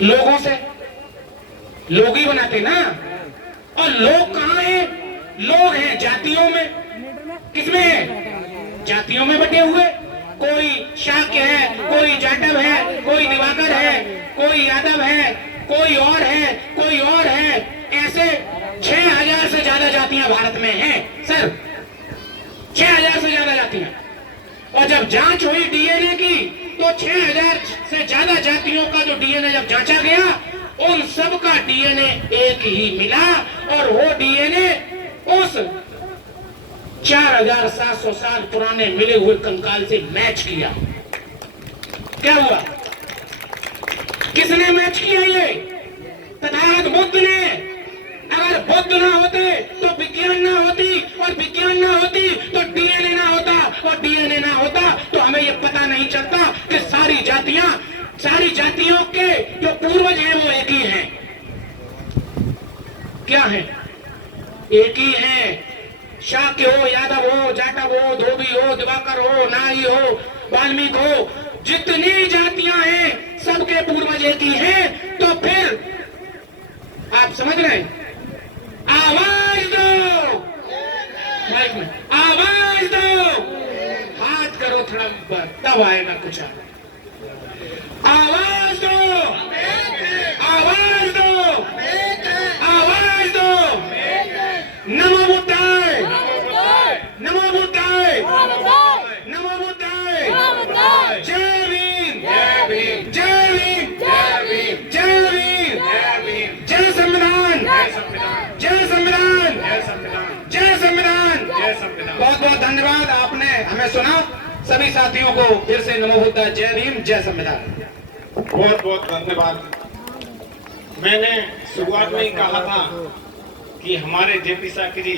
लोगों से, लोग ही बनाते ना। और लोग कहाँ हैं? लोग हैं जातियों में। किसमें है? जातियों में बटे हुए। कोई शाक्य है, कोई जाटव है, कोई निवाकर है, कोई यादव है, कोई और है, कोई और है। ऐसे 6000 से ज्यादा जातियां भारत में हैं सर, 6000 से ज्यादा जातियां। और जब जांच हुई डीएनए की तो 6000 से ज्यादा जातियों का जो डीएनए जब जांचा गया, उन सब का डीएनए एक ही मिला। और वो डीएनए उस 4700 साल पुराने मिले हुए कंकाल से मैच किया। क्या हुआ? किसने मैच किया? ये तथागत बुद्ध ने। अगर बुद्ध ना होते तो विज्ञान ना होती, और विज्ञान ना होती तो डीएनए ना होता, और डीएनए ना होता तो हमें ये पता नहीं चलता कि सारी जातियों के जो पूर्वज हैं वो एक ही हैं। क्या है? एक ही हैं। शाक्य हो, यादव हो, जाटव हो, धोबी हो, दिवाकर हो, नाई हो, वाल्मीकि हो, जितनी जातियां हैं सबके पूर्वज एक ही हैं। तो फिर आप समझ रहे हैं? आवाज दो, माइक में आवाज दो, हाथ करो थोड़ा, तब आएगा कुछ। आवाज दो, आवाज दो, आवाज दो। नमो बुद्धाय, नमो बुद्धाय, नमो बुद्धाय। जय भीम, जय भीम, जय भीम, जय भीम, जय भीम, जय भीम। जय संविधान, जय संविधान, जय संविधान, जय संविधान, जय संविधान, जय संविधान। बहुत बहुत धन्यवाद, आपने हमें सुना। सभी साथियों को फिर से नमो बुद्धाय, जय भीम, जय संविधान। बहुत बहुत धन्यवाद। मैंने शुरुआत में ही कहा था कि हमारे जेपी साकी जी,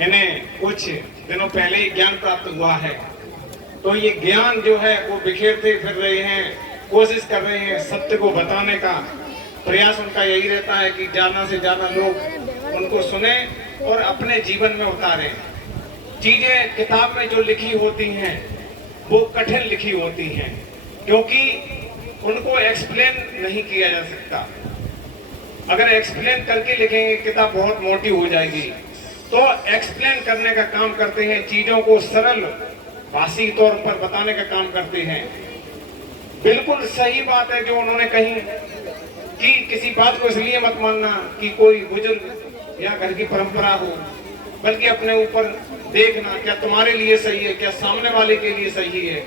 इन्हें कुछ दिनों पहले ही ज्ञान प्राप्त हुआ है। तो ये ज्ञान जो है वो बिखेरते फिर रहे हैं, कोशिश कर रहे हैं सत्य को बताने का। प्रयास उनका यही रहता है कि ज्यादा से ज्यादा लोग उनको सुने और अपने जीवन में उतारें। चीजें किताब में जो लिखी होती हैं वो कठिन लिखी होती हैं, क्योंकि उनको एक्सप्लेन नहीं किया जा सकता। अगर एक्सप्लेन करके लिखेंगे किताब बहुत मोटी हो जाएगी। तो एक्सप्लेन करने का काम करते हैं, चीजों को सरल भाषी तौर पर बताने का काम करते हैं। बिल्कुल सही बात है जो उन्होंने कही कि किसी बात को इसलिए मत मानना कि कोई बुजुर्ग या घर की परंपरा हो, बल्कि अपने ऊपर देखना क्या तुम्हारे लिए सही है, क्या सामने वाले के लिए सही है,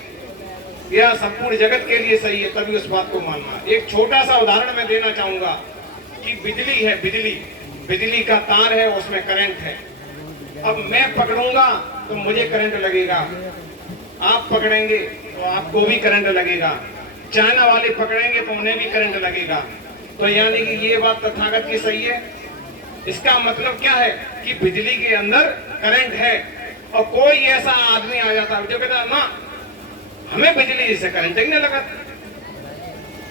या संपूर्ण जगत के लिए सही है, तभी उस बात को मानना। एक छोटा सा उदाहरण मैं देना चाहूंगा कि बिजली है, बिजली का तार है, उसमें करंट है। अब मैं पकड़ूंगा तो मुझे करंट लगेगा, आप पकड़ेंगे तो आपको भी करंट लगेगा, चाइना वाले पकड़ेंगे तो उन्हें भी करंट लगेगा। तो यानी कि ये बात तथागत की सही है। इसका मतलब क्या है कि बिजली के अंदर करंट है, और कोई ऐसा आदमी आ जाता है जो कहता ना हमें बिजली से करंट ही नहीं लगा,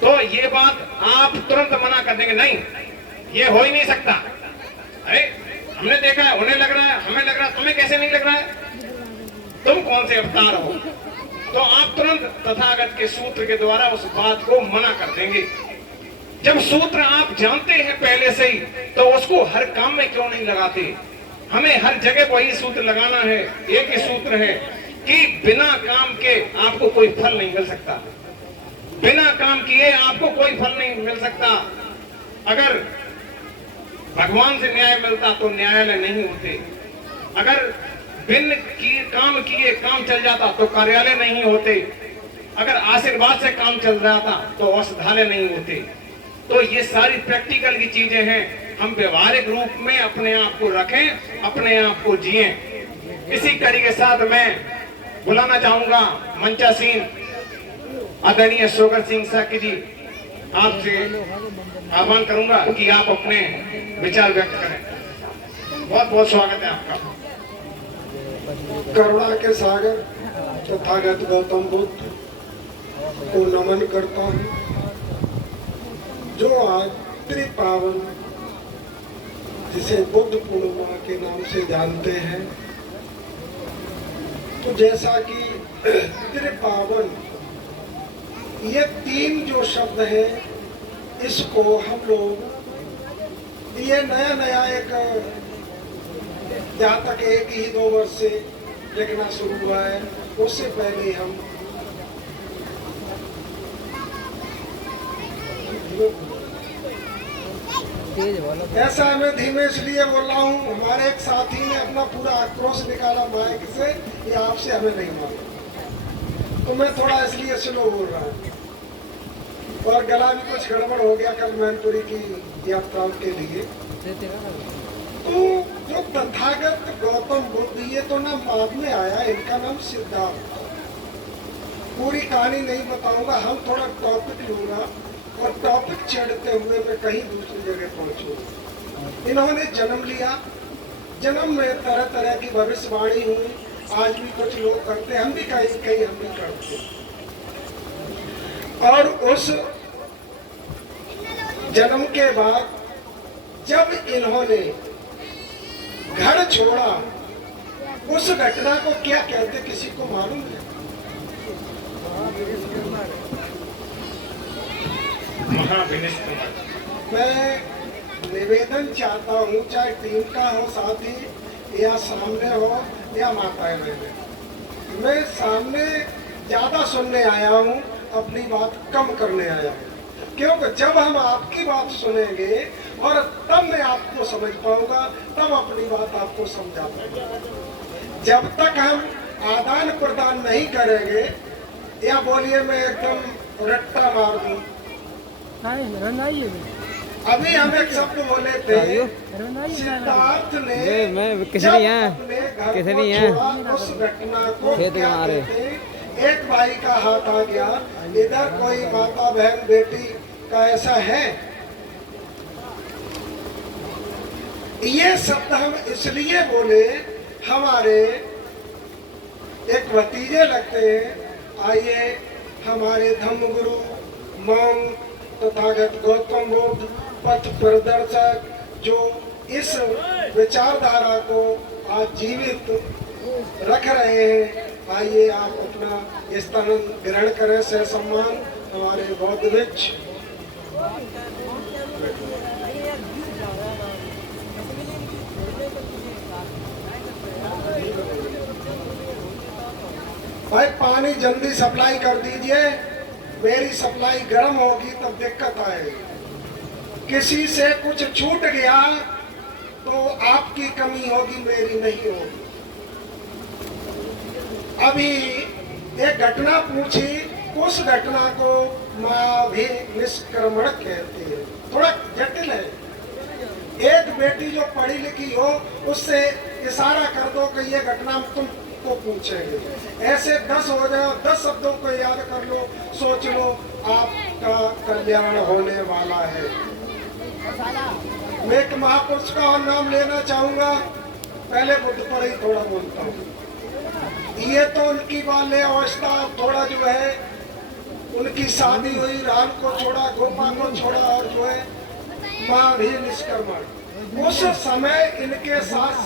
तो ये बात आप तुरंत मना कर देंगे, नहीं ये हो ही नहीं सकता। अरे हमने देखा है, उन्हें लग रहा है, हमें लग रहा है, तुम्हें कैसे नहीं लग रहा है? तुम कौन से अवतार हो? तो आप तुरंत तथागत के सूत्र के द्वारा उस बात को मना कर देंगे। जब सूत्र आप जानते हैं पहले से ही, तो उसको हर काम में क्यों नहीं लगाते? हमें हर जगह वही सूत्र लगाना है। एक ही सूत्र है कि बिना काम के आपको कोई फल नहीं मिल सकता, बिना काम किए आपको कोई फल नहीं मिल सकता। अगर भगवान से न्याय मिलता तो न्यायालय नहीं होते, अगर बिन काम किए काम चल जाता तो कार्यालय नहीं होते, अगर आशीर्वाद से काम चल रहा था तो औषधालय नहीं होते। तो ये सारी प्रैक्टिकल की चीजें हैं, हम व्यवहारिक रूप में अपने आप को रखें, अपने आप को जिए। इसी कड़ी के साथ मैं बुलाना चाहूंगा मंचासीन आदरणीय सोगर सिंह साकी जी, आपसे आह्वान करूंगा कि आप अपने विचार व्यक्त करें। बहुत बहुत स्वागत है आपका। करुणा के सागर तथागत गौतम बुद्ध को नमन करता हूँ, जो आज त्रिपावन जिसे बुद्ध पूर्णिमा के नाम से जानते हैं। तो जैसा कि त्रिपावन ये तीन जो शब्द हैं इसको हम लोग ये नया नया एक जहाँ तक 1 ही 2 वर्ष से लिखना शुरू हुआ है, उससे पहले हम ऐसा मैं धीमे इसलिए बोल रहा हूँ, हमारे एक साथी ने अपना पूरा आक्रोश निकाला माइक से, ये आपसे हमें नहीं मालूम, तो मैं थोड़ा इसलिए स्लो बोल रहा हूँ। और गला भी कुछ गड़बड़ हो गया कल मैनपुरी की यात्रा के लिए। तो जो तथागत गौतम बुद्ध, ये तो नाम बाद में आया, इनका नाम सिद्धार्थ। पूरी कहानी नहीं बताऊंगा, हम थोड़ा टॉपिक लूंगा और टॉपिक चढ़ते हुए मैं कहीं दूसरी जगह पहुंचूंगा। इन्होंने जन्म लिया, जन्म में तरह तरह की भविष्यवाणी हुई, आज भी कुछ लोग करते हैं, हम भी कहीं कहीं हम भी करते हैं। और उस जन्म के बाद जब इन्होंने घर छोड़ा, उस घटना को क्या कहते किसी को मालूम है? महाविनिष्क्रमण। मैं निवेदन चाहता हूँ, चाहे टीम का हो साथी या सामने हो या माताएं बहनें, मैं सामने ज्यादा सुनने आया हूँ, अपनी बात कम करने आया हूँ। क्योंकि जब हम आपकी बात सुनेंगे और तब मैं आपको समझ पाऊंगा, तब अपनी बात आपको समझा पाऊंगा। जब तक हम आदान प्रदान नहीं करेंगे, या बोलिए मैं एकदम रट्टा मार दूं, अभी हम एक शब्द बोले थे, सिद्धार्थ ने जब अपने घर को छोड़ा, उस घटना को क्या कहते? एक भाई का हाथ आ गया, इधर कोई माता बहन बेटी का ऐसा है? ये शब्द हम इसलिए बोले, हमारे एक भतीजे लगते हैं। आइए, हमारे धम्मगुरु मौन तथागत गौतम बुद्ध पथ प्रदर्शक, जो इस विचारधारा को आज जीवित रख रहे हैं, आइए आप अपना स्थान ग्रहण करें। से सम्मान हमारे बौद्ध वृक्ष। भाई पानी जल्दी सप्लाई कर दीजिए, मेरी सप्लाई गर्म होगी तब दिक्कत आएगी। किसी से कुछ छूट गया तो आपकी कमी होगी, मेरी नहीं होगी। अभी एक घटना पूछी, उस घटना को महाविनिष्क्रमण कहते हैं। थोड़ा जटिल है। एक बेटी जो पढ़ी लिखी हो, उससे इशारा कर दो कि ये घटना तुम को पूछेंगे, ऐसे 10 हो जाए, 10 शब्दों को याद कर लो, सोच लो, आपका कल्याण होने वाला है। मैं एक महापुरुष का और नाम लेना चाहूंगा, पहले बुद्ध पर ही थोड़ा बोलता हूँ। ये तो उनकी बाल्य अवस्था, थोड़ा जो है उनकी शादी हुई, राम को छोड़ा, गोपा को छोड़ा, और जो है महाविनिष्क्रमण। उस समय इनके साथ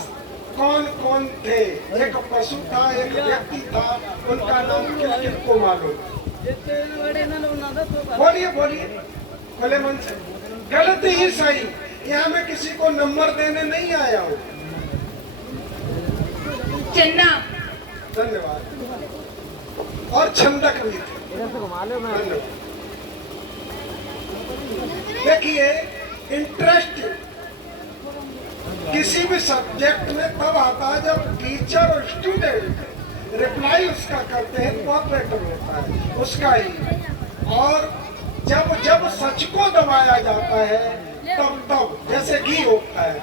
कौन कौन थे? एक पशु था, एक व्यक्ति था, उनका नाम किनको मालूम? बोलिए बोलिए खुले मन से। गलत ही सही, यहाँ मैं किसी को नंबर देने नहीं आया हूँ। चन्ना। धन्यवाद। और छंदक भी थे। धन्यवाद। देखिए, इंटरेस्ट किसी भी सब्जेक्ट में तब आता है जब टीचर और स्टूडेंट रिप्लाई उसका करते हैं, बहुत बेटर होता है उसका ही। और जब जब सच को दबाया जाता है, तब तब जैसे घी होता है,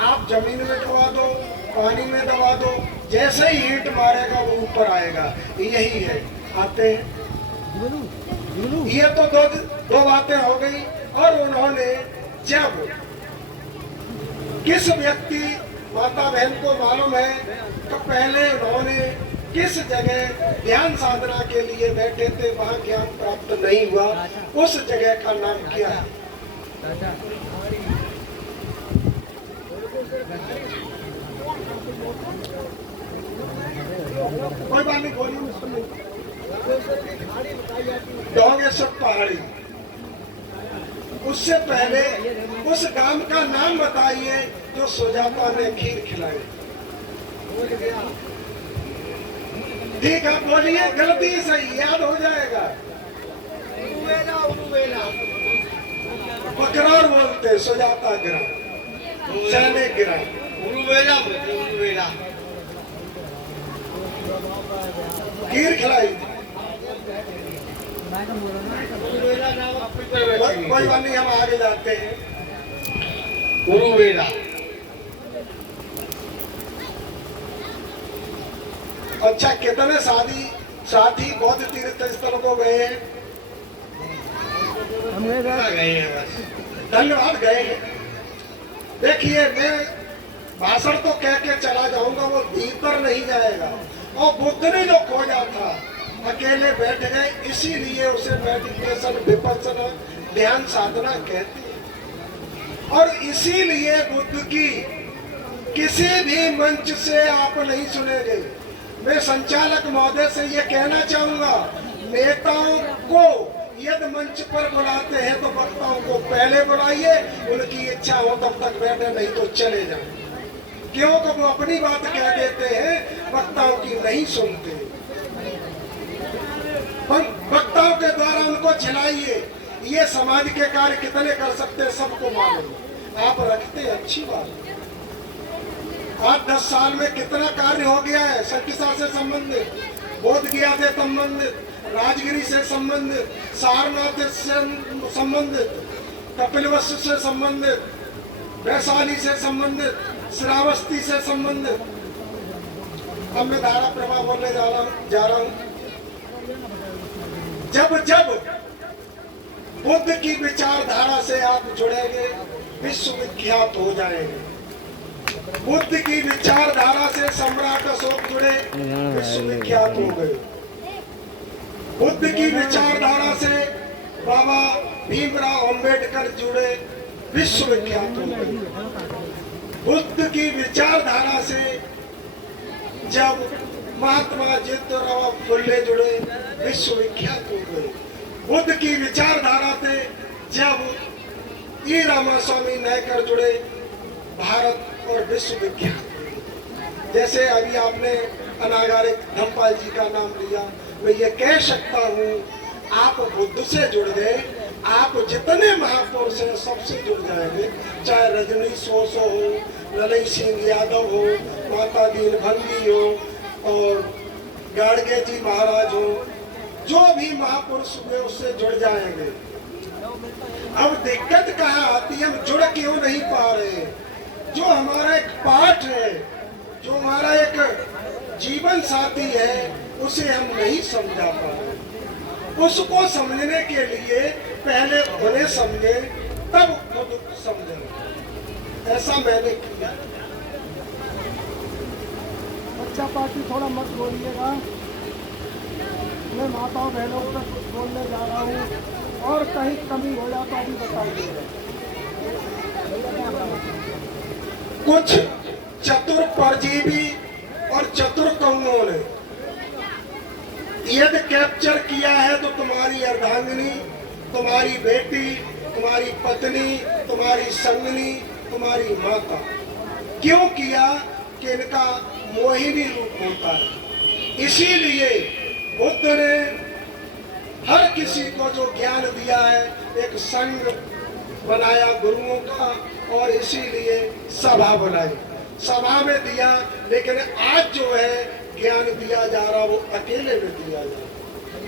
आप जमीन में दबा दो, पानी में दबा दो, जैसे ही हीट मारेगा वो ऊपर आएगा। यही है, आते हैं। ये तो दो बातें हो गई। और उन्होंने जब किस व्यक्ति, माता बहन को मालूम है तो पहले उन्होंने किस जगह ध्यान साधना के लिए बैठे थे, वहां ज्ञान प्राप्त नहीं हुआ, उस जगह का नाम क्या है? कोई बात नहीं, बोलिए, मैं सुन डोंगेश्वर पहाड़ी। उससे पहले उस गांव का नाम बताइए जो सुजाता ने खीर खिलाई। ठीक है, बोलिए, गलती सही, याद हो जाएगा। बकरार बोलते, सुजाता गिरा, सैनिक गिरा। खीर खिलाई। कोई बात नहीं, हम आगे जाते हैं। उरुवेला। अच्छा, कितने साथी बौद्ध तीर्थ स्थल को गए हैं? गए हैं बस। धन्यवाद, गए हैं। देखिए, मैं भाषण तो कह के चला जाऊंगा, वो भीतर नहीं जाएगा। और बुद्ध ने जो खोजा था, अकेले बैठ गए, इसीलिए उसे मेडिटेशन, विपश्यना, ध्यान साधना कहते हैं। और इसीलिए बुद्ध की किसी भी मंच से आप नहीं सुनेंगे। मैं संचालक महोदय से ये कहना चाहूंगा, नेताओं को यदि मंच पर बुलाते हैं तो वक्ताओं को पहले बुलाइए, उनकी इच्छा हो तब तक बैठे, नहीं तो चले जाएं। क्योंकि वो अपनी बात कह देते हैं, वक्ताओं की नहीं सुनते। वक्ताओं के द्वारा उनको झिलाइए। ये समाज के कार्य कितने कर सकते हैं सबको मालूम। आप रखते, अच्छी बात। 8-10 साल में कितना कार्य हो गया है, संकिसा से संबंधित, बोध गया से संबंधित, राजगिरी से संबंधित, सारनाथ से संबंधित, कपिलवस्तु से संबंधित, वैशाली से संबंधित, श्रावस्ती से संबंधित। अब मैं धारा प्रवाह बोलने जा रहा हूं। जब बुद्ध की विचारधारा से आप जुड़ेंगे, विश्वविख्यात हो जाएंगे। बुद्ध की विचारधारा से सम्राट अशोक जुड़े, विश्वविख्यात हो गए। बुद्ध की विचारधारा से बाबा भीमराव अंबेडकर जुड़े, विश्वविख्यात हो गए। बुद्ध की विचारधारा से जब महात्मा ज्योतिराव फुले जुड़े, विश्वविख्यात हो गए। बुद्ध की विचारधारा से जब ई रामास्वामी नायकर जुड़े, भारत और विश्वविख्यात। जैसे अभी आपने अनागारिक धमपाल जी का नाम लिया, मैं ये कह सकता हूँ, आप बुद्ध से जुड़ गए, आप जितने महापुरुष हैं सबसे जुड़ जाएंगे। चाहे रजनीश ओशो हो, ललई सिंह यादव हो, माता दीन भंगी हो, और गाड़गे जी महाराज हो, जो भी महापुरुष हुए उससे जुड़ जाएंगे। अब दिक्कत कहाँ आती है, हम जुड़ क्यों नहीं पा रहे? जो हमारा एक पाठ है, जो हमारा एक जीवन साथी है, उसे हम नहीं समझा पा रहे। उसको समझने के लिए पहले उन्हें समझे, तब खुद समझे। ऐसा मैंने किया। अच्छा पार्टी थोड़ा मत बोलिएगा, मैं माताओं बहनों को कुछ बोलने जा रहा हूँ, और कहीं कमी हो जाता अभी बताइएगा। कुछ चतुर परजीवी और चतुर कौनों ने यदि कैप्चर किया है तो तुम्हारी अर्धांगिनी, तुम्हारी बेटी, तुम्हारी पत्नी, तुम्हारी संगनी, तुम्हारी माता। क्यों किया? कि इनका मोहिनी रूप होता है। इसीलिए बुद्ध ने हर किसी को जो ज्ञान दिया है, एक संघ बनाया गुरुओं का, और इसीलिए सभा बनाई, सभा में दिया। लेकिन आज जो है ज्ञान दिया जा रहा, वो अकेले में दिया जा रहा।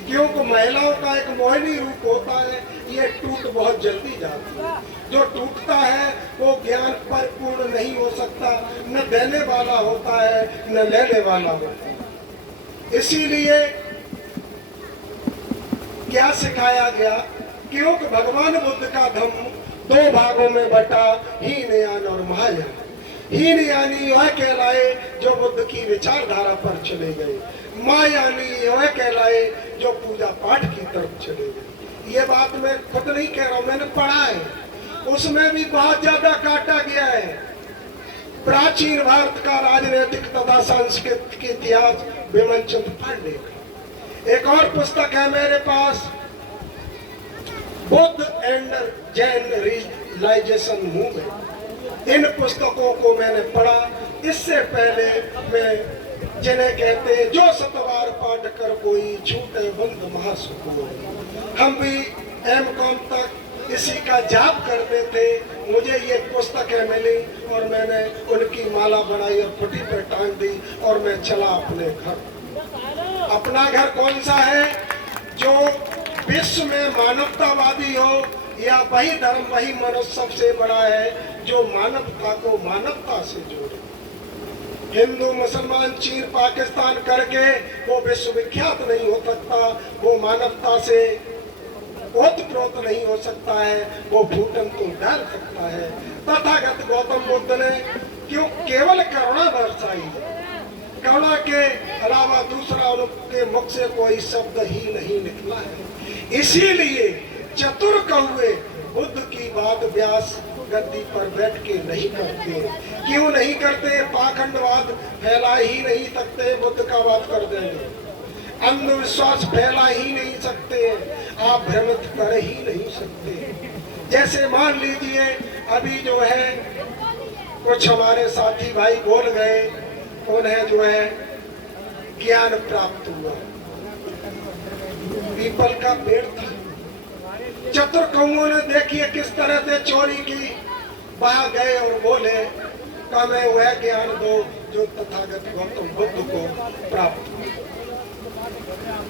क्योंकि महिलाओं का एक मोहिनी रूप होता है, ये टूट बहुत जल्दी जाती है। जो टूटता है वो ज्ञान परिपूर्ण नहीं हो सकता, न देने वाला होता है न लेने वाला होता है। इसीलिए क्या सिखाया गया? क्योंकि भगवान बुद्ध का धम्म 2 भागों में बटा, हीनयान और महायान। हीनयानी वह कहलाए जो बुद्ध की विचारधारा पर चले गए, महायानी वह कहलाए जो पूजा पाठ की तरफ चले गए। ये बात मैं खुद नहीं कह रहा हूं, मैंने पढ़ा है। उसमें भी बहुत ज्यादा काटा गया है। प्राचीन भारत का राजनीतिक तथा सांस्कृतिक इतिहास विमल चंद्र पांडे। एक और पुस्तक है मेरे पास, Buddha and Jain realisation movement, इन पुस्तकों को मैंने पढ़ा। इससे पहले मैं जिन्हें कहते हैं जो सतवार पाठ कर कोई छूटे बंद महासुकून, हम भी M.Com तक इसी का जाप करते थे। मुझे ये पुस्तकें मिली और मैंने उनकी माला बनाई और फुटी पर टांग दी और मैं चला अपने घर। अपना घर कौन सा है? जो विश्व में मानवतावादी हो, या वही धर्म वही मनुष्य सबसे बड़ा है जो मानवता को मानवता से जोड़े। हिंदू मुसलमान चीन पाकिस्तान करके वो विश्वविख्यात नहीं हो सकता, वो मानवता से ओतप्रोत नहीं हो सकता है, वो भूटन को डर सकता है। तथागत गौतम बुद्ध ने क्यों केवल करुणा बरसाई, करुणा के अलावा दूसरा उनके मुख से कोई शब्द ही नहीं निकला है। इसीलिए चतुर कौवे बुद्ध की बात व्यास गद्दी पर बैठ के नहीं करते। क्यों नहीं करते? पाखंडवाद फैला ही नहीं सकते, बुद्ध का बात कर देंगे। अंधविश्वास फैला ही नहीं सकते, आप भ्रमित कर ही नहीं सकते। जैसे मान लीजिए अभी जो है कुछ हमारे साथी भाई बोल गए, उन्हें जो है ज्ञान प्राप्त हुआ। पीपल का पेड़ था, चतुर कौओं ने देखिए किस तरह से चोरी की, वहां गए और बोले हमें वह ज्ञान दो जो तथागत गौतम बुद्ध को प्राप्त हुआ।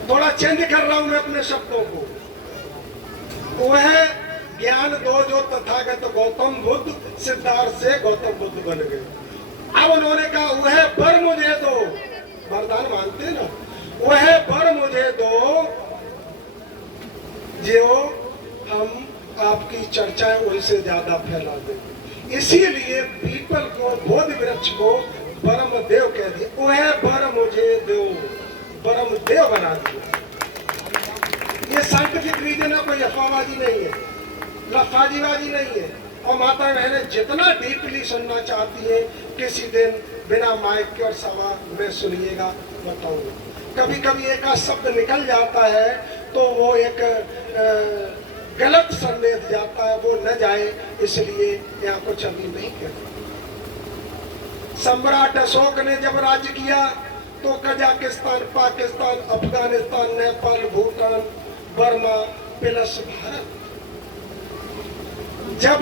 थोड़ा चेंज कर रहा हूं मैं अपने शब्दों को। वह ज्ञान दो जो तथागत गौतम बुद्ध सिद्धार्थ से गौतम बुद्ध बन गए। अब उन्होंने कहा वह वर मुझे दो, वरदान मानते ना, वह वर मुझे दो जो हम आपकी चर्चाएं उनसे ज्यादा फैला दें। इसीलिए पीपल को, बोधि वृक्ष को परम देव कह दिया। वह वर मुझे दो, परम देव बना दिया। ये साइंटिफिक रीजन है, कोई अफवाहबाजी नहीं है, लफाजीबाजी नहीं है। और माता बहनें जितना डीपली सुनना चाहती है किसी दिन बिना माइक के और सवा में सुनिएगा, बताऊंगा। कभी कभी एक आध शब्द निकल जाता है तो वो एक गलत संदेश जाता है, वो न जाए इसलिए यहाँ कुछ अभी नहीं कहता। सम्राट अशोक ने जब राज्य किया तो Kazakhstan, Pakistan, Afghanistan, Nepal, Bhutan, Burma plus Bharat, जब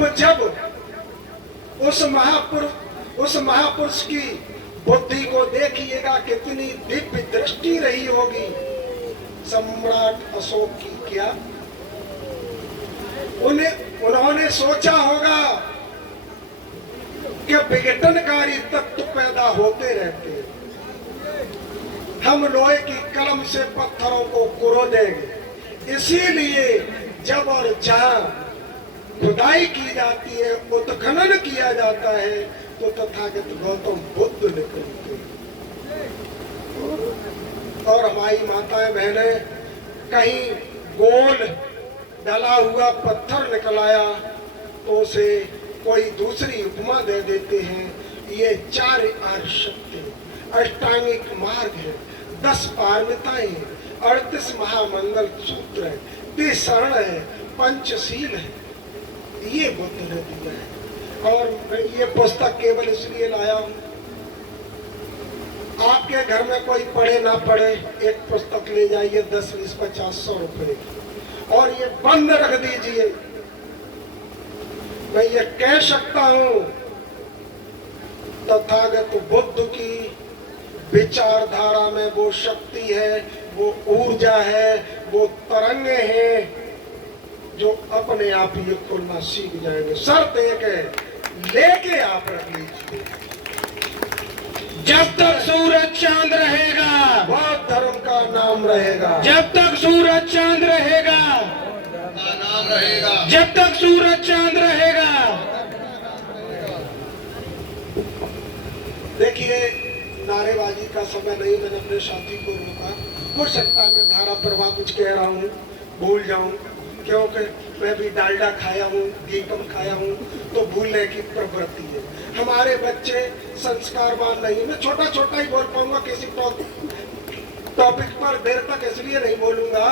उस महापुरुष की बुद्धि को देखिएगा कितनी दिव्य दृष्टि रही होगी सम्राट अशोक की। क्या उन्होंने सोचा होगा कि विघटनकारी तत्व पैदा होते रहते हैं, हम लोहे की कलम से पत्थरों को कुरोदेंगे। इसीलिए जब और जहां खुदाई की जाती है, उत्खनन किया जाता है, तो तथागत गौतम बुद्ध निकलते हैं। और हमारी माताएं बहनें कहीं गोल डला हुआ पत्थर निकलाया तो उसे कोई दूसरी उपमा दे देते हैं। ये 4 आर्य सत्य, अष्टांगिक मार्ग है, 10 पारमिताएं हैं, 38 महामंगल सूत्र है, 30 शरण है, पंचशील है, ये बुद्ध ने दिया है। और ये पुस्तक केवल इसलिए लाया हूं, आपके घर में कोई पढ़े ना पढ़े, एक पुस्तक ले जाइए 10, 20, 50, 100 रुपए और ये बंद रख दीजिए। मैं ये कह सकता हूं तथागत बुद्ध की विचारधारा में वो शक्ति है, वो ऊर्जा है, वो तरंगे हैं जो अपने आप ये खुलना सीख जाएंगे। शर्त एक है, लेके आप रख लीजिए। जब तक सूरज चांद रहेगा बौद्ध धर्म का नाम रहेगा, जब तक सूरज चांद रहेगा, नाम रहेगा, जब तक सूरज चांद रहेगा। देखिए नारेबाजी का समय नहीं, मैंने अपने साथी को रोका। हो सकता है मैं धारा प्रवाह कुछ कह रहा हूँ भूल जाऊं, क्योंकि मैं भी डालडा खाया हूँ, घी कम खाया हूँ, तो भूलने की प्रवृत्ति है। हमारे बच्चे संस्कारवान नहीं। मैं छोटा छोटा ही बोल पाऊंगा, किसी टॉपिक पर देर तक इसलिए नहीं बोलूंगा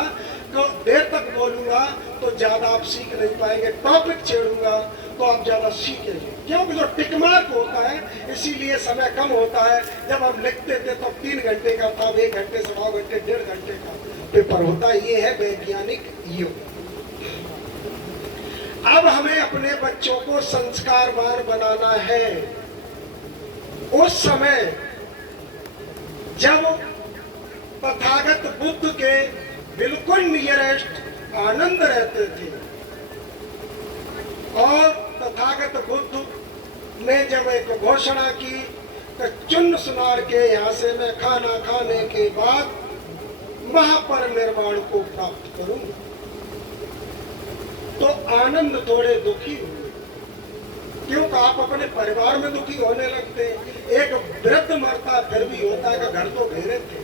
देर तक बोलूंगा तो ज्यादा आप सीख नहीं पाएंगे, टॉपिक छेड़ूंगा तो आप ज्यादा सीखेंगे, क्योंकि जो टिक मार्क होता है इसीलिए समय कम होता है। जब हम लिखते थे तो 3 घंटे का था, 1 घंटे, 1.5 घंटे, 1.5 घंटे का पेपर होता है। ये है वैज्ञानिक युग। अब हमें अपने बच्चों को संस्कारवान बनाना है। उस समय जब तथागत बुद्ध के बिल्कुल नियरेस्ट आनंद रहते थे और तथागत बुद्ध ने जब एक घोषणा की कि चुन्न सुनार के यहाँ से मैं खाना खाने के बाद महापरिनिर्वाण को प्राप्त करूंगा, तो आनंद थोड़े दुखी हुए, क्योंकि आप अपने परिवार में दुखी होने लगते हैं। एक वृद्ध मरता फिर भी होता है कि घर तो घेरे थे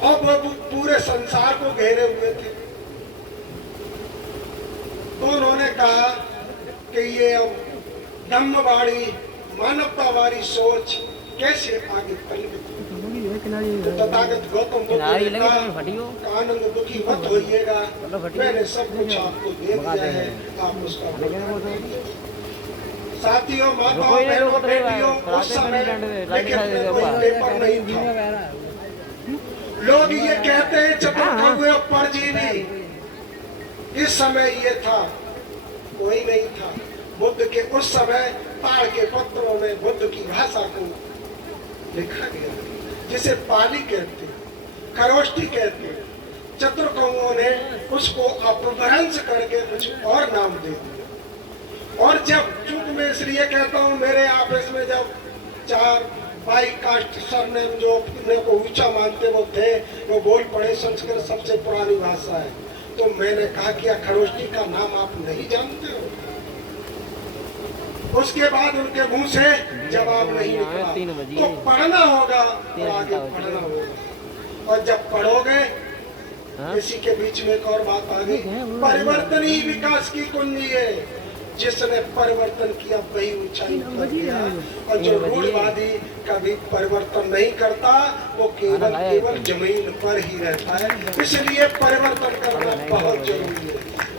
और वो पूरे संसार को घेरे हुए थे। तो उन्होंने कहा कि ये अब धम्मवाणी मानवतावादी सोच कैसे आगे पनपती। तो तथागत गौतम बुद्ध ने कहा आनंद दुखी मत होइएगा, मैंने सब कुछ आपको दे दिया है, आप उसका साथियों, माताओं, बहनों, बेटियों, उस समय लेकिन कोई पेपर नहीं था। लोग ये कहते हैं चतुर्थ परजीवी, इस समय ये था, कोई नहीं था। बुद्ध के उस समय ताड़ के पत्रों में बुद्ध की भाषा को लिखा गया, जिसे पाली कहते, खरोष्ठी कहते। चतुर्कौओं ने उसको अपभ्रंश करके कुछ और नाम दे दिया। और जब चूंकि मैं इसलिए कहता हूँ, मेरे ऑफिस में जब 4 भाई कास्ट सरनेम जो अपने को ऊंचा मानते वो थे, वो बोल पड़े संस्कृत सबसे पुरानी भाषा है, तो मैंने कहा कि खरोष्ठी का नाम आप नहीं जानते हो? उसके बाद उनके मुंह से जवाब नहीं निकला। तो पढ़ना होगा और आगे पढ़ना होगा, और जब पढ़ोगे, इसी के बीच में एक और बात आ गई, परिवर्तन ही विकास की कुंजी है। जिसने परिवर्तन किया वही ऊंचाई पर गया, और जो रूढ़वादी कभी परिवर्तन नहीं करता वो केवल जमीन पर ही रहता है। इसलिए परिवर्तन करना बहुत जरूरी है,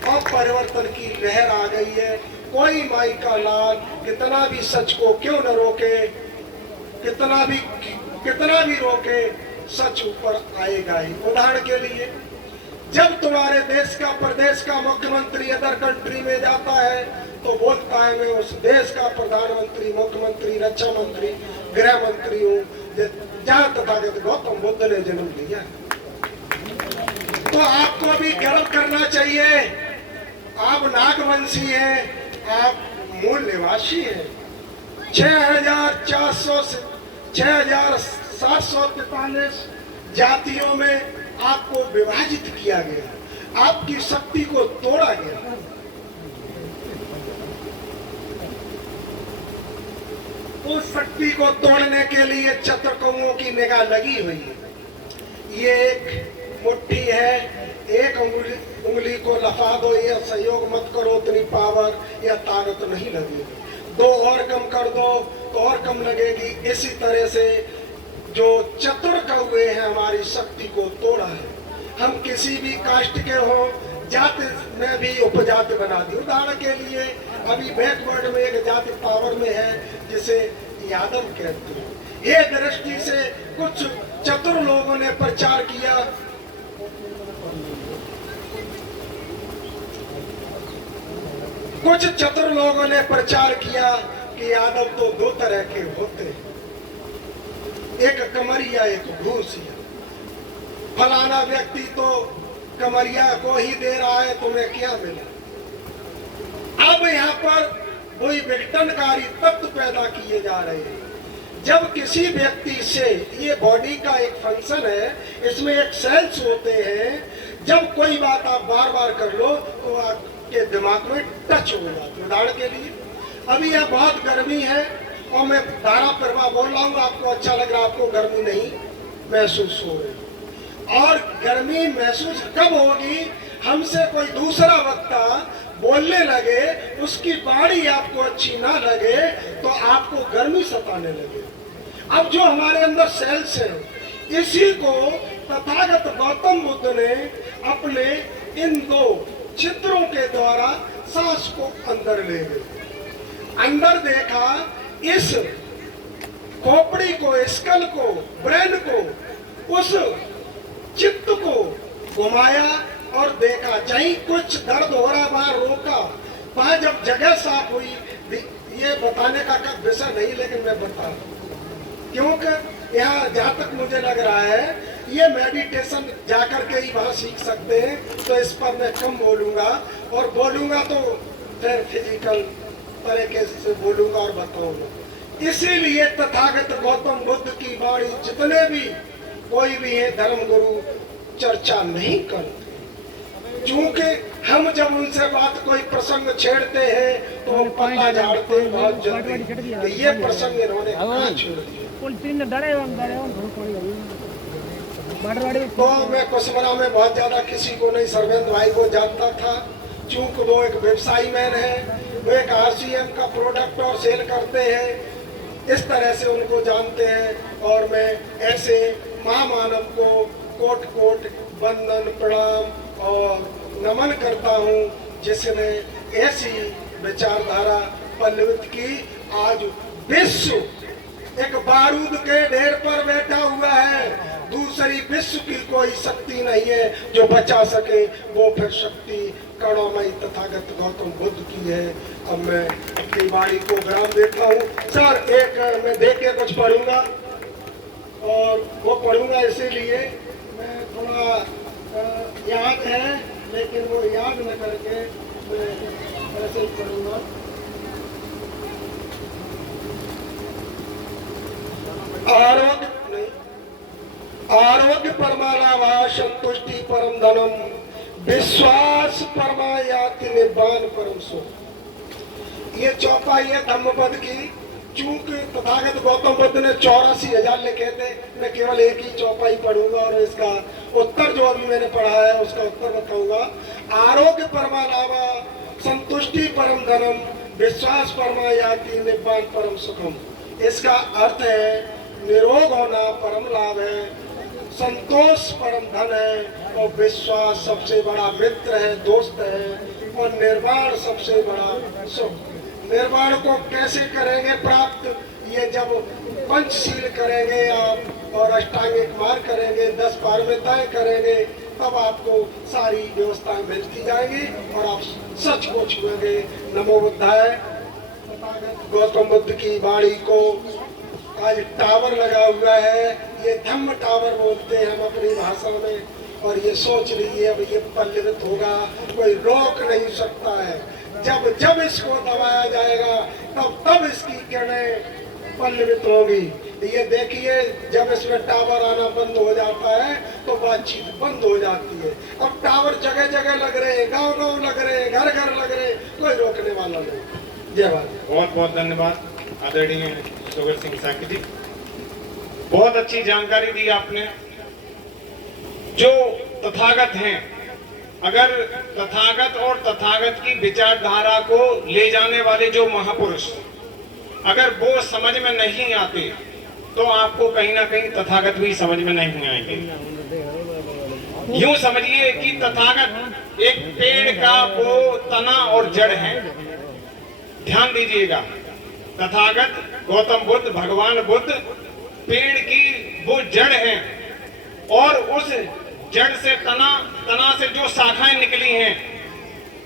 और परिवर्तन की लहर आ गई है। कोई माई का लाल कितना भी सच को क्यों न रोके, कितना भी रोके, सच ऊपर आएगा ही। उदाहरण के लिए, जब तुम्हारे देश का प्रदेश का मुख्यमंत्री अदर कंट्री में जाता है तो बोलता है मैं उस देश का प्रधानमंत्री, मुख्यमंत्री, रक्षा मंत्री, गृह मंत्री हूँ जहाँ तथागत गौतम बुद्ध ने जन्म लिया। तो आपको भी गर्व करना चाहिए, आप नागवंशी हैं, आप मूल निवासी हैं। 6,743 जातियों में आपको विभाजित किया गया, आपकी शक्ति को तोड़ा गया। उस शक्ति को तोड़ने के लिए चतुर्कौओं की निगाह लगी हुई है। ये एक मुट्ठी है, एक उंगली को लफा दो, या सहयोग मत करो, उतनी पावर या ताकत नहीं लगेगी। 2 और कम कर दो तो और कम लगेगी। इसी तरह से जो चतुर कौवे हैं हमारी शक्ति को तोड़ा है। हम किसी भी कास्ट के हो, जाति में भी उपजाति बना दी। उदाहरण के लिए अभी बैकवर्ड में एक जाति पावर में है जिसे यादव कहते हैं। ये दृष्टि से कुछ चतुर लोगों ने प्रचार किया, कि यादव तो 2 तरह के होते हैं, एक कमरिया, एक घूसिया। फलाना व्यक्ति तो कमरिया को ही दे रहा है, तुम्हें क्या मिला? अब यहाँ पर वही विघटनकारी तत्व पैदा किए जा रहे हैं। जब किसी व्यक्ति से, ये बॉडी का एक फंक्शन है, इसमें एक सेल्स होते हैं, जब कोई बात आप बार बार कर लो तो आपके दिमाग में टच हो जाती है। उदाहरण के लिए अभी यह बहुत गर्मी है और मैं धारा प्रवाह बोल रहा हूँ, आपको अच्छा लग रहा है, आपको गर्मी नहीं महसूस हो रही। और गर्मी महसूस कब होगी? हमसे कोई दूसरा वक्ता बोलने लगे, उसकी वाणी आपको अच्छी ना लगे तो आपको गर्मी सताने लगे। अब जो हमारे अंदर सेल्स है, इसी को तथागत गौतम बुद्ध ने अपने इन दो छिद्रों के द्वारा सांस को अंदर ले गए। अंदर देखा, इस खोपड़ी को, स्कल को, ब्रेन को, उस चित्त को घुमाया और देखा जहीं कुछ दर्द हो रहा वहां रोका। वहां जब जगह साफ हुई, ये बताने का विषय नहीं लेकिन मैं बता, क्योंकि यहाँ जहाँ तक मुझे लग रहा है ये मेडिटेशन जाकर के ही वहाँ सीख सकते हैं, तो इस पर मैं कम बोलूँगा, और बोलूँगा तो फिर फिजिकल तरीके से बोलूँगा और बताऊँगा। इसीलिए तथागत गौतम बुद्ध की वाणी जितने भी कोई भी है धर्म गुरु चर्चा नहीं करते, क्योंकि हम जब उनसे बात कोई प्रसंग छेड़ते हैं तो वो पता झाड़ते हैं बहुत जल्दी कि ये प्रसंग इन्होंने कहाँ छेड़ दिया। तो मैं कुशमरा में बहुत ज्यादा किसी को नहीं, सर्वेंद्र भाई को जानता था, चूंकि वो एक व्यवसायी मैन है, वो एक RCM का प्रोडक्ट और सेल करते हैं, इस तरह से उनको जानते हैं। और मैं ऐसे महामानव को कोट कोट वंदन प्रणाम और नमन करता हूँ जिसने ऐसी विचारधारा पल्लवित की। आज विश्व एक बारूद के ढेर पर बैठा हुआ है, दूसरी विश्व की कोई शक्ति नहीं है जो बचा सके, वो फिर शक्ति करुणामयी तथागत गौतम बुद्ध की है। अब मैं अपनी वाणी को विराम देता हूँ। सर एक मैं देख के कुछ पढ़ूंगा, और वो पढ़ूंगा इसीलिए मैं थोड़ा याद है, लेकिन वो याद न करके मैं ऐसे ही पढ़ूंगा। आरोग्य परमालावा संतुष्टि परम धनम, विश्वास परमायाति निर्वाण परम सुख। ये चौपाई है धम्मपद की। चूंकि तथागत गौतम बुद्ध ने 84,000 लिखे थे, मैं केवल एक ही चौपाई पढ़ूंगा और इसका उत्तर जो अभी मैंने पढ़ा है उसका उत्तर बताऊंगा। आरोग्य परमालावा संतुष्टि परम धनम, विश्वास परमायाति निर्वाण परम सुखम। इसका अर्थ है निरोग होना परम लाभ है, संतोष परम धन है, और विश्वास सबसे बड़ा मित्र है, दोस्त है, और निर्वाण सबसे बड़ा सुख। निर्वाण को कैसे करेंगे प्राप्त? ये जब पंचशील करेंगे आप और अष्टांगिक मार्ग करेंगे, 10 पारमिताएं करेंगे, तब आपको सारी व्यवस्थाएं मिलती जाएंगी और आप सच को छुएंगे। नमो बुद्धाय। गौतम बुद्ध की वाणी को आज टावर लगा हुआ है, ये धम्म टावर बोलते हैं हम अपनी भाषा में, और ये सोच लीजिए अब ये पल्लवित होगा, कोई रोक नहीं सकता है। जब जब इसको दबाया जाएगा तब तब इसकी किरणें पल्लवित होगी। ये देखिए जब इसमें टावर आना बंद हो जाता है तो बातचीत बंद हो जाती है। अब टावर जगह जगह लग रहे हैं, गांव गांव लग रहे हैं, घर घर लग रहे हैं, कोई रोकने वाला नहीं। जय भारत। बहुत बहुत धन्यवाद आदरणीय सुगर सिंह साकी जी, बहुत अच्छी जानकारी दी आपने। जो तथागत हैं, अगर तथागत और तथागत की विचारधारा को ले जाने वाले जो महापुरुष अगर वो समझ में नहीं आते तो आपको कहीं ना कहीं तथागत भी समझ में नहीं आएंगे। यूं समझिए कि तथागत एक पेड़ का वो तना और जड़ है। ध्यान दीजिएगा, तथागत गौतम बुद्ध, भगवान बुद्ध पेड़ की वो जड़ है, और उस जड़ से तना से जो शाखाएं निकली हैं,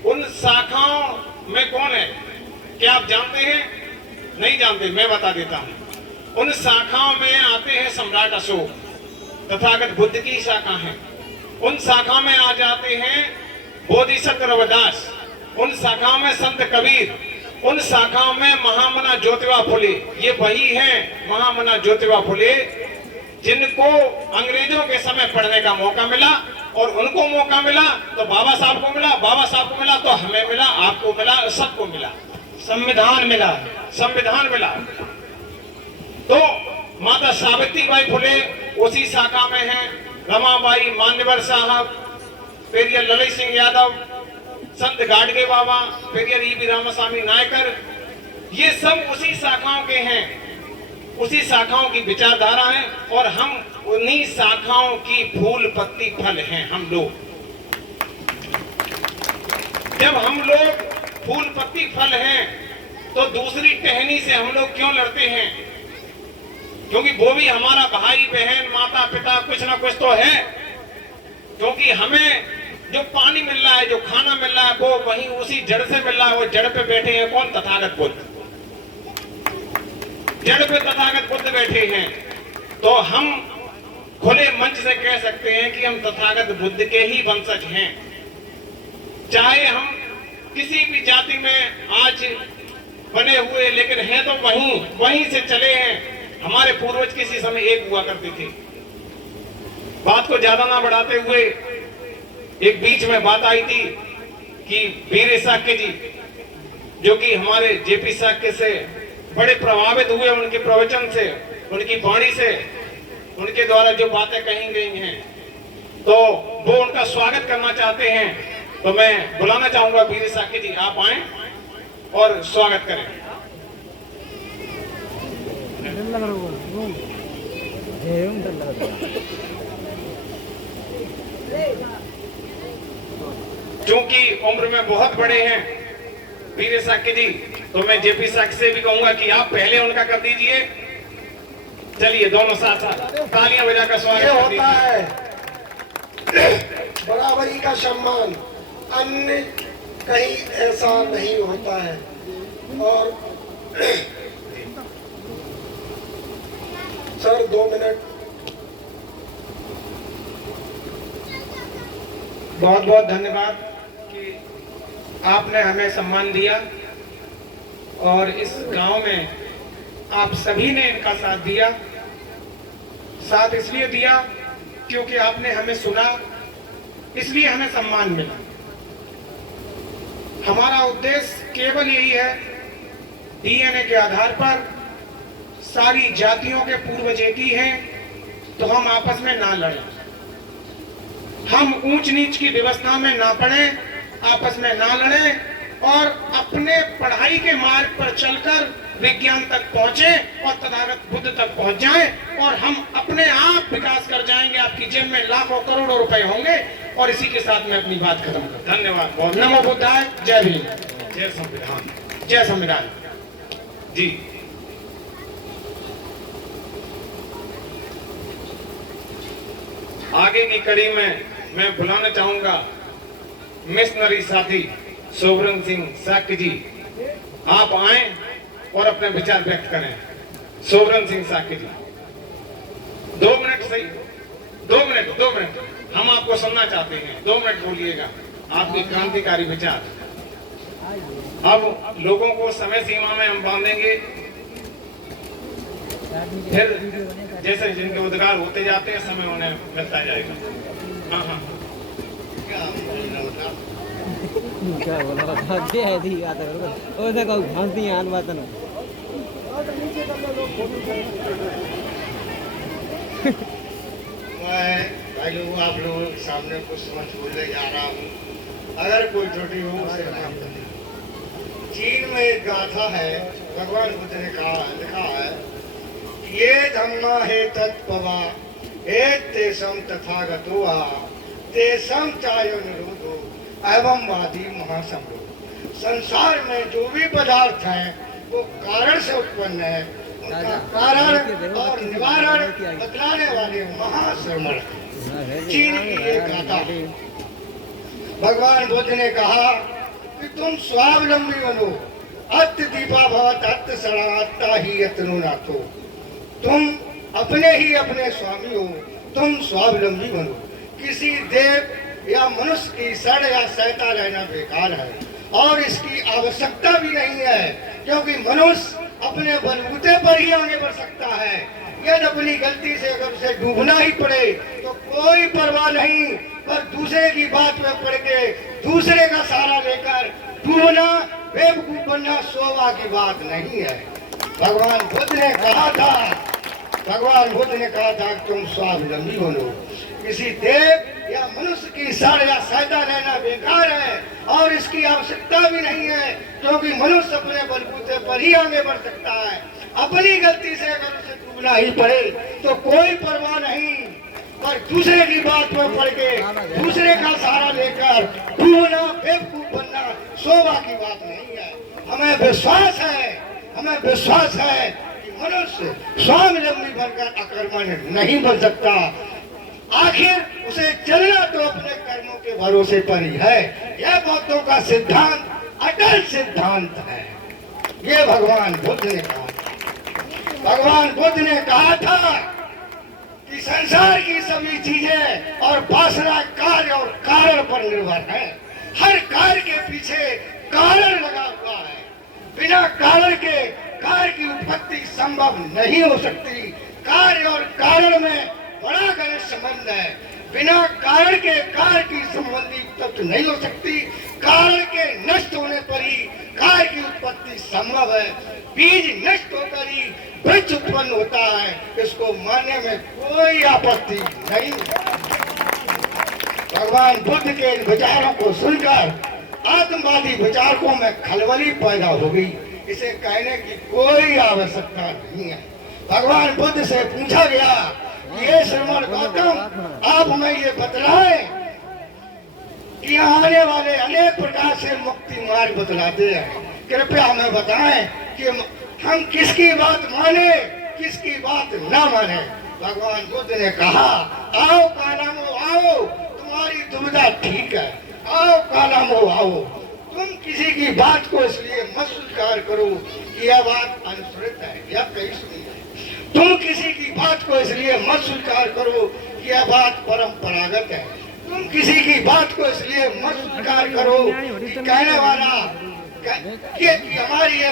उन शाखाओं में कौन है? क्या आप जानते हैं? नहीं जानते, मैं बता देता हूं। उन शाखाओं में आते हैं सम्राट अशोक, तथागत बुद्ध की शाखा है। उन शाखाओं में आ जाते हैं बोधिसत्व रविदास, उन शाखाओं में संत कबीर, उन शाखाओं में महामना ज्योतिबा फुले। ये वही है महामना ज्योतिबा फुले जिनको अंग्रेजों के समय पढ़ने का मौका मिला, और उनको मौका मिला तो बाबा साहब को मिला, बाबा साहब को मिला तो हमें मिला, आपको मिला, सबको मिला, संविधान मिला, संविधान मिला। तो माता सावित्री बाई फुले उसी शाखा में है, रमाबाई मान्यवर साहब, पेरियर ललित सिंह यादव, संत गाडगे बाबा, पेरियर ईवी रामास्वामी नायकर, ये सब उसी शाखाओं के हैं, उसी शाखाओं की विचारधारा है, और हम उन्हीं शाखाओं की फूल पत्ती फल हैं हम लोग। जब हम लोग फूल पत्ती फल हैं तो दूसरी टहनी से हम लोग क्यों लड़ते हैं? क्योंकि वो भी हमारा भाई बहन माता पिता कुछ ना कुछ तो है। क्योंकि हमें जो पानी मिल रहा है, जो खाना मिल रहा है, वो वहीं उसी जड़ से मिल रहा है। वो जड़ पे बैठे हैं कौन? तथागत बुद्ध। जड़ पे तथागत बुद्ध बैठे हैं। तो हम खुले मंच से कह सकते हैं कि हम तथागत बुद्ध के ही वंशज हैं। चाहे हम किसी भी जाति में आज बने हुए, लेकिन हैं तो वहीं से चले हैं। हमारे पूर्वज किसी समय एक हुआ करते थे। बात को ज्यादा ना बढ़ाते हुए, एक बीच में बात आई थी कि वीर साक्य जी, जो कि हमारे जेपी साक्य से बड़े प्रभावित हुए, उनके प्रवचन से, उनकी वाणी से, उनके द्वारा जो बातें कही गई हैं, तो वो उनका स्वागत करना चाहते हैं। तो मैं बुलाना चाहूंगा वीर साक्य जी, आप आए और स्वागत करें। क्योंकि उम्र में बहुत बड़े हैं वीर साक्य जी, तो मैं जेपी साक्य से भी कहूंगा कि आप पहले उनका कर दीजिए। चलिए दोनों साथ साथ तालियां बजाकर स्वागत होता है बराबरी का सम्मान, अन्य कहीं ऐसा नहीं होता है। और सर 2 मिनट। बहुत बहुत धन्यवाद कि आपने हमें सम्मान दिया और इस गांव में आप सभी ने इनका साथ दिया। साथ इसलिए दिया क्योंकि आपने हमें सुना, इसलिए हमें सम्मान मिला। हमारा उद्देश्य केवल यही है, डीएनए के आधार पर सारी जातियों के पूर्वज एक ही हैं, तो हम आपस में ना लड़ें, हम ऊंच नीच की व्यवस्था में ना पड़े, आपस में ना लड़ें और अपने पढ़ाई के मार्ग पर चलकर विज्ञान तक पहुंचे और तथागत बुद्ध तक पहुंच जाएं और हम अपने आप विकास कर जाएंगे। आपकी जेब में लाखों करोड़ों रुपए होंगे। और इसी के साथ मैं अपनी बात खत्म करता हूं। धन्यवाद। बहुत नमो बुद्धाय। जय भीम। जय संविधान। जय संविधान जी। आगे की कड़ी में मैं बुलाना चाहूंगा मिशनरी साथी सोवरन सिंह साक्य जी, आप आए और अपने विचार व्यक्त करें। सोवरन सिंह साक्य जी 2 मिनट सही, 2 मिनट हम आपको सुनना चाहते हैं। 2 मिनट बोलिएगा आपके क्रांतिकारी विचार। अब लोगों को समय सीमा में हम बांधेंगे, फिर जैसे जिनके उद्गार होते जाते हैं समय उन्हें मिलता जाएगा। हाँ क्या बोला था? क्या है थी आता है बरोबर। ओ देखो भांती है आन बात ना। मैं भाई लोग आप लोगों के सामने कुछ समझ बोलने जा रहा हूँ। अगर कोई त्रुटि हो उसे माफ करें। चीन में एक गाथा है, भगवान बुद्ध ने कहा लिखा है, ये धम्मा है तत्पवा एक तेसम तथागतो तेसम चायो निरोधो एवं वादी महासम्रोह। संसार में जो भी पदार्थ है वो कारण से उत्पन्न है, उनका कारण और निवारण बतलाने वाले महाश्रमण है। चीन की एक गाथा। भगवान बुद्ध ने कहा कि तुम स्वावलंबी बनो, अत्त दीपा भवत अत्त सड़ा ही यत्नो नाथो। तुम अपने ही अपने स्वामी हो, तुम स्वावलंबी बनो। किसी देव या मनुष्य की सड़ या सहायता रहना बेकार है और इसकी आवश्यकता भी नहीं है, क्योंकि मनुष्य अपने बलबूते पर ही आगे बढ़ सकता है। यदि अपनी गलती से अगर उसे डूबना ही पड़े तो कोई परवाह नहीं, पर दूसरे की बात में पड़ के दूसरे का सहारा लेकर डूबना बेवकूफ बनना शोभा की बात नहीं है। भगवान बुद्ध ने कहा था कि तुम स्वावलंबी बनो। किसी देव या मनुष्य की सड़ या सहायता रहना बेकार है और इसकी आवश्यकता भी नहीं है, क्योंकि मनुष्य अपने बलबूते पर ही आगे बढ़ सकता है। अपनी गलती से अगर उसे डूबना ही पड़े तो कोई परवाह नहीं, पर दूसरे की बात में पड़ के दूसरे का सहारा लेकर डूबना बेवकूफ बनना शोभा की बात नहीं है। हमें विश्वास है कि मनुष्य स्वावलंबी बनकर अकर्मण्य नहीं बन सकता। आखिर उसे चलना तो अपने कर्मों के भरोसे पर ही है। यह बौद्धों का सिद्धांत अटल सिद्धांत है। ये भगवान बुद्ध ने कहा था। भगवान बुद्ध ने कहा था कि संसार की सभी चीजें और वासना कार्य और कारण पर निर्भर है। हर कार्य के पीछे कारण लगा हुआ है। बिना कारण के कार्य की उत्पत्ति संभव नहीं हो सकती। कार्य और कारण में बड़ा गहरा संबंध है। बिना कारण के कार्य की संबंधी उत्पत्ति नहीं हो सकती। कारण के नष्ट होने पर ही कार्य की उत्पत्ति संभव है। बीज नष्ट होकर ही वृक्ष उत्पन्न होता है। इसको मानने में कोई आपत्ति नहीं। भगवान बुद्ध के इन विचारों को सुनकर आत्मवादी विचारकों में खलबली पैदा हो गई। इसे कहने की कोई आवश्यकता नहीं है। भगवान बुद्ध से पूछा गया, ये श्रीमद् गौतम, आप हमें ये बतलाएं कि यहाँ आने वाले अनेक प्रकार से मुक्ति मार्ग बतलाते हैं। कृपया हमें बताएं कि हम किसकी बात माने, किसकी बात ना माने। भगवान बुद्ध ने कहा, आओ कालामो आओ, तुम्हारी दुविधा ठीक है। आओ कालामो आओ, तुम किसी की बात को इसलिए मत स्वीकार करो कि यह बात अनुसृत है या कहीं सुनी है। तुम किसी की बात को इसलिए मत स्वीकार करो कि यह बात परंपरागत है। तुम किसी की बात को इसलिए मत स्वीकार करो कि कहने वाला कि हमारी ये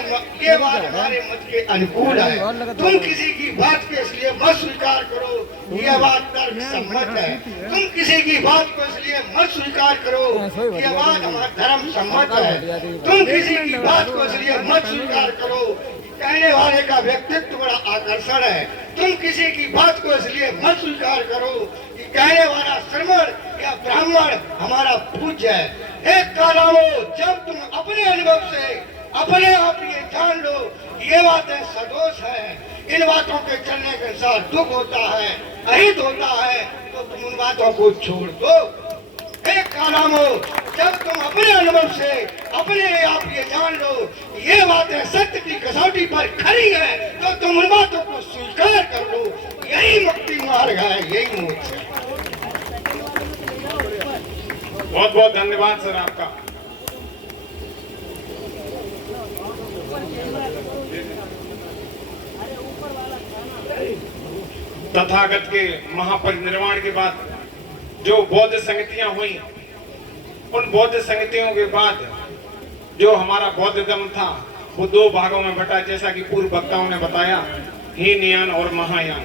बात हमारे मत के अनुकूल है। तुम किसी की बात के इसलिए मत स्वीकार करो यह बात तर्क सम्मत है। तुम किसी की बात को इसलिए मत स्वीकार करो कि यह बात हमारा धर्म सम्मत है। तुम किसी की बात को इसलिए मत स्वीकार करो कहने वाले का व्यक्तित्व बड़ा आकर्षण है। तुम किसी की बात को इसलिए मत स्वीकार करो कि कहने वाला श्रमण या ब्राह्मण हमारा पूज्य है। एक कालामो, जब तुम अपने अनुभव से अपने आप ये जान लो ये बातें सदोष है, इन बातों के चलने के अनुसार दुख होता है, अहित होता है, तो तुम उन बातों को छोड़ दो। एक कालामो, जब तुम अपने अनुभव से अपने आप ये जान लो ये बातें सत्य की कसौटी पर खरी है, तो तुम उन बातों को स्वीकार कर लो। यही मुक्ति मार्ग है, यही मोक्ष है। बहुत बहुत धन्यवाद सर आपका। तथागत के महापरिनिर्वाण के बाद जो बौद्ध संगतियां हुई, उन बौद्ध संगतियों के बाद जो हमारा बौद्ध धर्म था वो दो भागों में बटा, जैसा कि पूर्व वक्ताओं ने बताया, हीनयान और महायान।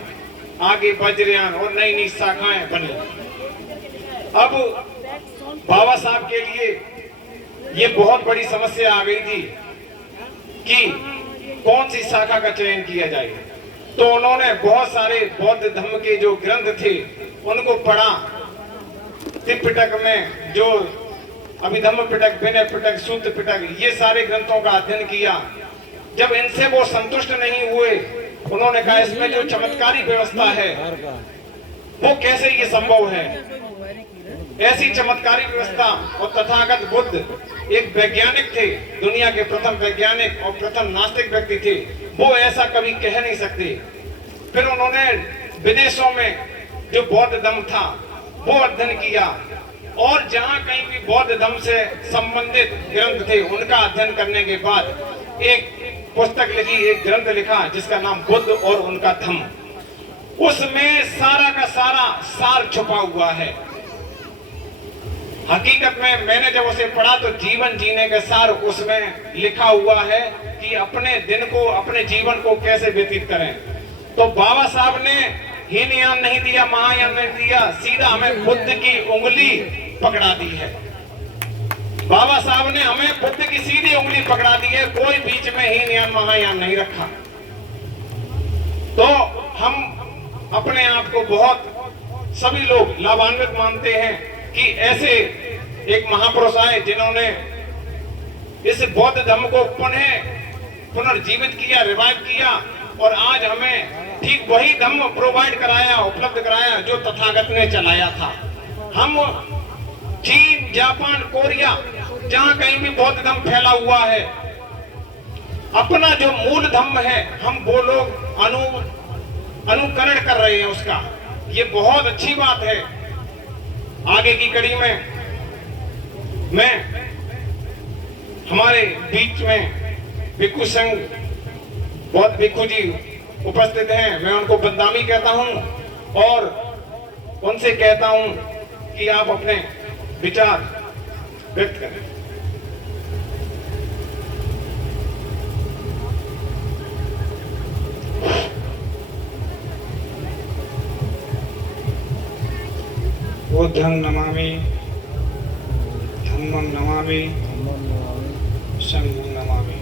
आगे वज्रयान और नई नई शाखाएं बनी। अब बाबा साहब के लिए ये बहुत बड़ी समस्या आ गई थी कि कौन सी शाखा का चयन किया जाए। तो उन्होंने बहुत सारे बौद्ध धर्म के जो ग्रंथ थे उनको पढ़ा। त्रिपिटक में जो अभिधम्म पिटक, विनय पिटक, सूत्र पिटक, ये सारे ग्रंथों का अध्ययन किया। जब इनसे वो संतुष्ट नहीं हुए, उन्होंने कहा इसमें जो चमत्कारी व्यवस्था है वो कैसे ये संभव है। ऐसी चमत्कारी व्यवस्था, और तथागत बुद्ध एक वैज्ञानिक थे, दुनिया के प्रथम वैज्ञानिक और प्रथम नास्तिक व्यक्ति थे, वो ऐसा कभी कह नहीं सकते। फिर उन्होंने विदेशों में जो बौद्ध धर्म था वो अध्ययन किया, और जहां कहीं भी बौद्ध धर्म से संबंधित ग्रंथ थे उनका अध्ययन करने के बाद एक पुस्तक लिखी, एक ग्रंथ लिखा जिसका नाम बुद्ध और उनका धम्म। उसमें सारा का सारा सार छुपा हुआ है। हकीकत में मैंने जब उसे पढ़ा तो जीवन जीने का सार उसमें लिखा हुआ है कि अपने दिन को, अपने जीवन को कैसे व्यतीत करें। तो बाबा साहब ने हीनयान नहीं दिया, महायान नहीं दिया, सीधा हमें बुद्ध की उंगली पकड़ा दी है। बाबा साहब ने हमें बुद्ध की सीधी उंगली पकड़ा दी है, कोई बीच में हीनयान महायान नहीं रखा। तो हम अपने आप को बहुत सभी लोग लाभान्वित मानते हैं कि ऐसे एक महापुरुष आए जिन्होंने इस बौद्ध धर्म को पुनर्जीवित किया, रिवाइव किया, और आज हमें ठीक वही धर्म प्रोवाइड कराया, उपलब्ध कराया जो तथागत ने चलाया था। हम चीन, जापान, कोरिया जहां कहीं भी बौद्ध धर्म फैला हुआ है, अपना जो मूल धर्म है हम वो लोग अनुकरण कर रहे हैं उसका। ये बहुत अच्छी बात है। आगे की कड़ी में मैं हमारे बीच में भिक्षु संघ बौद्ध भिक्षु जी उपस्थित हैं, मैं उनको बंदामी कहता हूं और उनसे कहता हूं कि आप अपने विचार व्यक्त करें। बुद्धं नमामि, धम्मं नमामि, संघं नमामि।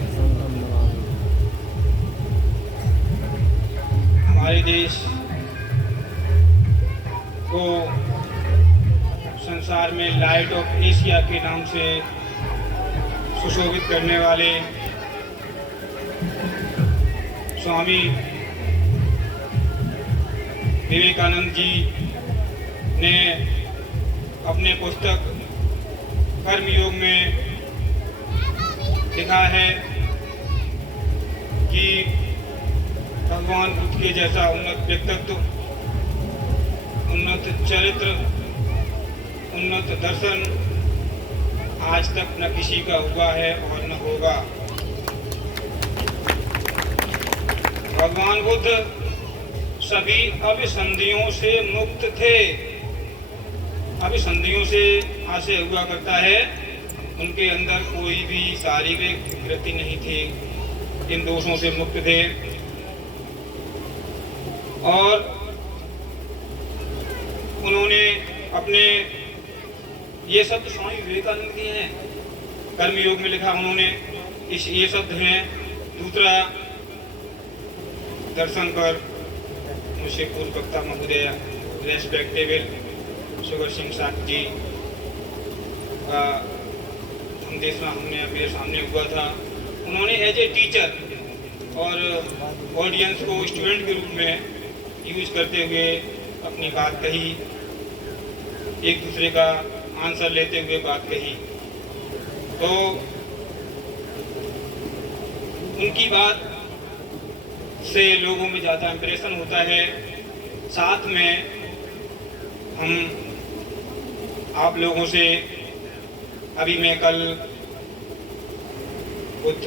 हमारे देश को संसार में लाइट ऑफ एशिया के नाम से सुशोभित करने वाले स्वामी विवेकानंद जी ने अपने पुस्तक कर्मयोग में लिखा है कि भगवान बुद्ध के जैसा उन्नत व्यक्तित्व, उन्नत चरित्र, उन्नत दर्शन आज तक न किसी का हुआ है और न होगा। भगवान बुद्ध सभी अभिसंधियों से मुक्त थे। अभिसंधियों से आशय हुआ करता है उनके अंदर कोई भी शारीरिक वृत्ति नहीं थी, इन दोषों से मुक्त थे। और उन्होंने अपने ये शब्द स्वामी विवेकानंद के हैं, कर्मयोग में लिखा उन्होंने ये शब्द हैं। दूसरा दर्शन पर मुझसे पूर्व वक्ता महोदय रेस्पेक्टेबल सुगर सिंह साहब जी का संदेश हमने मेरे सामने हुआ था। उन्होंने एज ए टीचर और ऑडियंस को स्टूडेंट के रूप में यूज करते हुए अपनी बात कही, एक दूसरे का आंसर लेते हुए बात कही। तो उनकी बात से लोगों में ज़्यादा इंप्रेशन होता है। साथ में हम आप लोगों से अभी मैं कल बुद्ध